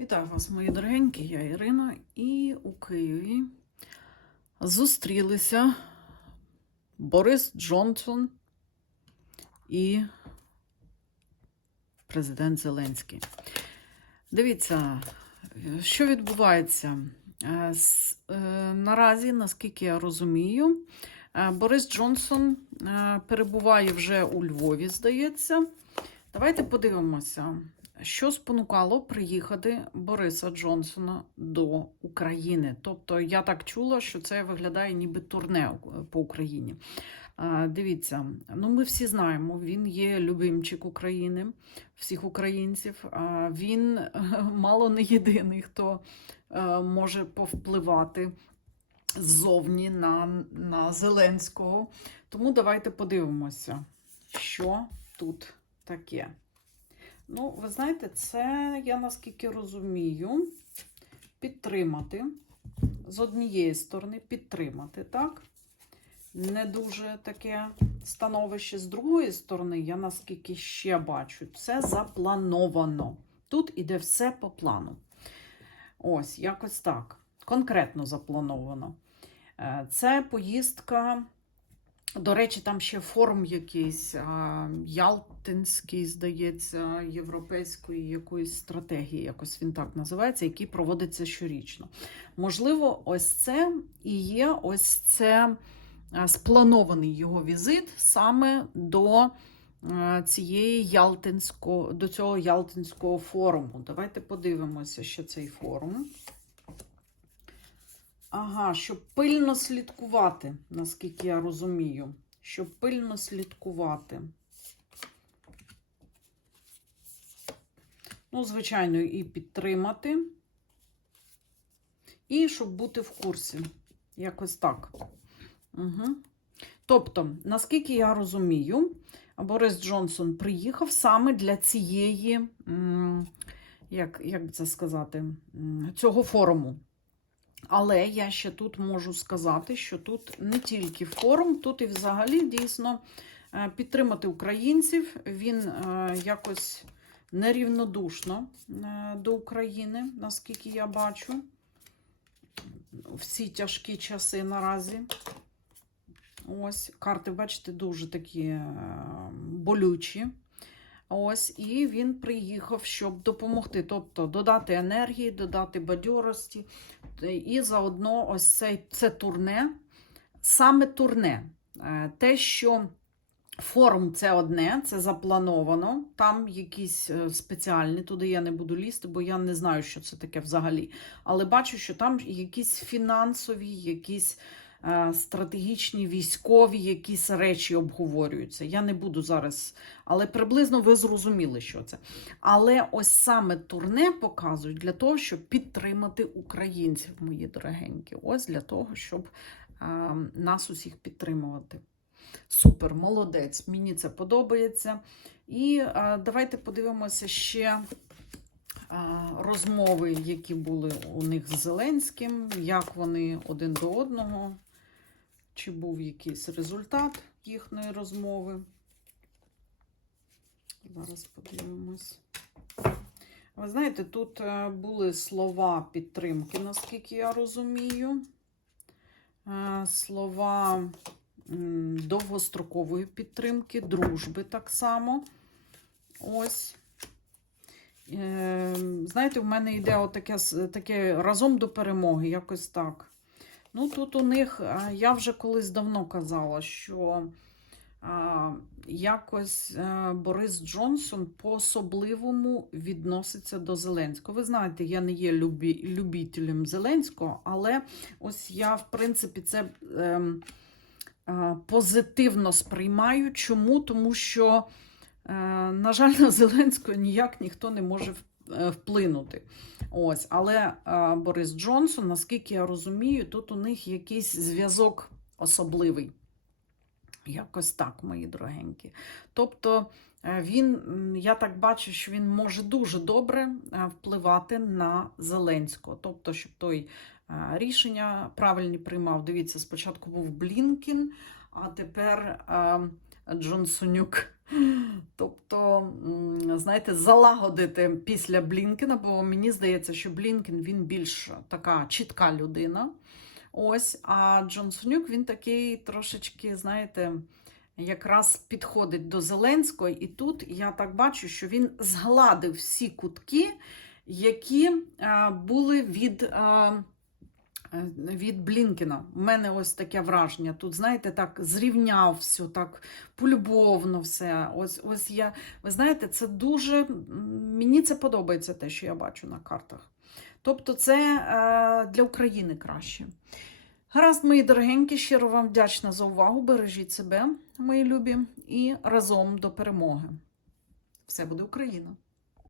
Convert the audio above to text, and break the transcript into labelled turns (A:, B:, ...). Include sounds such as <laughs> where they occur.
A: Вітаю вас, мої дорогенькі, я Ірина, і у Києві зустрілися Борис Джонсон і президент Зеленський. Дивіться, що відбувається. Е, е, Наразі, наскільки я розумію, е, Борис Джонсон перебуває вже у Львові, здається. Давайте подивимося, що спонукало приїхати Бориса Джонсона до України. Тобто, я так чула, що це виглядає ніби турне по Україні. Дивіться, ну ми всі знаємо, він є любимчик України, всіх українців. Він <laughs> мало не єдиний, хто е, може повпливати ззовні на, на Зеленського. Тому давайте подивимося, що тут таке. Ну, ви знаєте, це я наскільки розумію, підтримати. З однієї сторони, підтримати, так? Не дуже таке становище. З другої сторони, я наскільки ще бачу, це заплановано. Тут іде все по плану. Ось, якось так. Конкретно заплановано. Е, Це поїздка. До речі, там ще форум якийсь Ялтинський, здається, європейської якоїсь стратегії, якось він так називається, який проводиться щорічно. Можливо, ось це і є ось це спланований його візит саме до цієї Ялтинського, до цього Ялтинського форуму. Давайте подивимося, що цей форум. Ага, щоб пильно слідкувати, наскільки я розумію. Щоб пильно слідкувати. Ну, звичайно, і підтримати. І щоб бути в курсі. Якось так. Угу. Тобто, наскільки я розумію, Борис Джонсон приїхав саме для цієї, як, як це сказати, цього форуму. Але я ще тут можу сказати, що тут не тільки форум, тут і взагалі дійсно е, підтримати українців. Він е, якось нерівнодушно е, до України, наскільки я бачу. Всі тяжкі часи наразі. Ось, карти, бачите, дуже такі болючі. Ось, і він приїхав, щоб допомогти, тобто додати енергії, додати бадьорості. І заодно ось цей, це турне, саме турне. Е, Те, що форум це одне, це заплановано. Там якісь е, спеціальні, туди я не буду лізти, бо я не знаю, що це таке взагалі. Але бачу, що там якісь фінансові, якісь стратегічні, військові, якісь речі обговорюються. Я не буду зараз, але приблизно ви зрозуміли, що це. Але ось саме турне показують для того, щоб підтримати українців, мої дорогенькі. Ось для того, щоб е, нас усіх підтримувати. Супер, молодець, мені це подобається. І е, давайте подивимося ще е, розмови, які були у них з Зеленським, як вони один до одного, чи був якийсь результат їхньої розмови. Зараз подивимось. Ви знаєте, тут е, були слова підтримки, наскільки я розумію. Е, Слова довгострокової підтримки, дружби так само. Ось. Е, Знаєте, в мене йде отаке таке разом до перемоги, якось так. Ну, тут у них, е, я вже колись давно казала, що а, якось е, Борис Джонсон по-особливому відноситься до Зеленського. Ви знаєте, я не є любі, любителем Зеленського, але ось я, в принципі, це ем, е, позитивно сприймаю. Чому? Тому що, е, на жаль, на Зеленського ніяк ніхто не може е, вплинути. Ось, але е, Борис Джонсон, наскільки я розумію, тут у них якийсь зв'язок особливий. Якось так, мої дорогенькі. Тобто е, він, я так бачу, що він може дуже добре е, впливати на Зеленського. Тобто, щоб той е, рішення правильні приймав. Дивіться, спочатку був Блінкін, а тепер е, Джонсонюк Тобто, знаєте, залагодити після Блінкена, бо мені здається, що Блінкен він більш така чітка людина. Ось, а Джонсонюк він такий трошечки, знаєте, якраз підходить до Зеленського. І тут я так бачу, що він згладив всі кутки, які а, були від. Е, від Блінкена. У мене ось таке враження. Тут, знаєте, так зрівняв все, так полюбовно все. Ось, ось я, ви знаєте, це дуже. Мені це подобається те, що я бачу на картах. Тобто, це е, для України краще. Гаразд, мої дорогенькі, щиро вам вдячна за увагу. Бережіть себе, мої любі, і разом до перемоги. Все буде Україна!